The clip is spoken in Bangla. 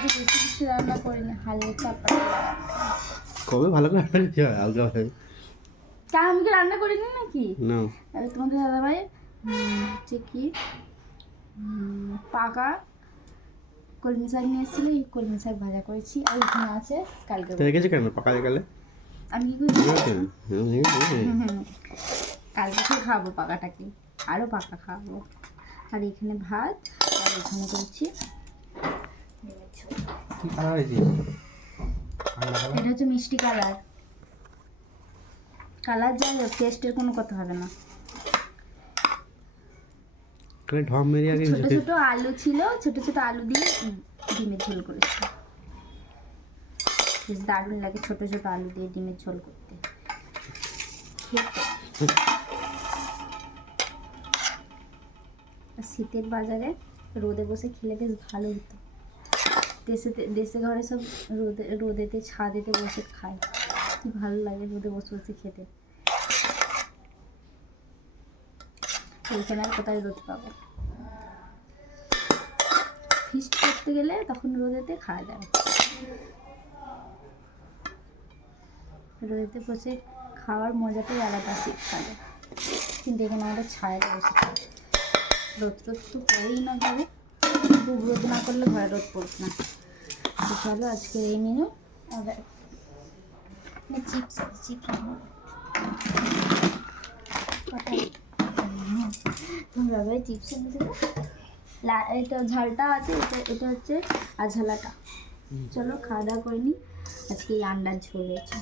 আজ বেশি কিছু রান্না করিনি হালকা কবে ভালো করে রান্না করতে হয় আলগা ভাবে তা আমি কি রান্না করিনি নাকি? না। আর তোমাদের দাদাভাই উম, হচ্ছে কি পাকা কলমি শাক নিয়ে এসেছিল এই কলমি শাক ভাজা করেছি আর ওখানে আছে কালকে রেখেছে কেন? পাকা গেলে? আমি কি করি হুম। কালকে খাব পাকাটাকে আরও পাকা খাব। আর এখানে ভাত আর এখানে করছি। কি কালার হয়েছে এটা হচ্ছে মিষ্টি কালার। কালার যাই হোক টেস্টের কোনো কথা হবে না। এখানে ঢম মেরে আগে ছোট ছোট আলু ছিল ছোট ছোট আলু দিয়ে ডিমের ঝোল করেছি। বেশ দারুণ লাগে ছোট ছোট আলু দিয়ে ডিমের ঝোল করতে। শীতের বাজারে রোদে বসে খেলে বেশ ভালো হতো। দেশে দেশে ঘরে সব রোদে, রোদেতে ছাদেতে বসে খায়। কি ভালো লাগে রোদে বসে বসে খেতে। এইখানে আর কোথায় রোদ পাবো? ফিস্ট করতে গেলে তখন রোদেতে খাওয়া যায় রোদেতে বসে খাওয়ার মজাটাই আলাদা শীতকালে কিন্তু এখানে আমাদের ছায়াতে বসে খাই রোদ রোদ তো পড়েই না ঘরে। খুব রোদ না করলে ঘরে রোদ পড়ত না। তো চলো আজকে এই মেনু আবার চিপস চিপস তোমরা চিপস এটা ঝালটা আছে এটা এটা হচ্ছে আঝালাটা চলো খাওয়া দাওয়া করে নিই। আজকে এই আন্ডার ঝোল হয়েছে।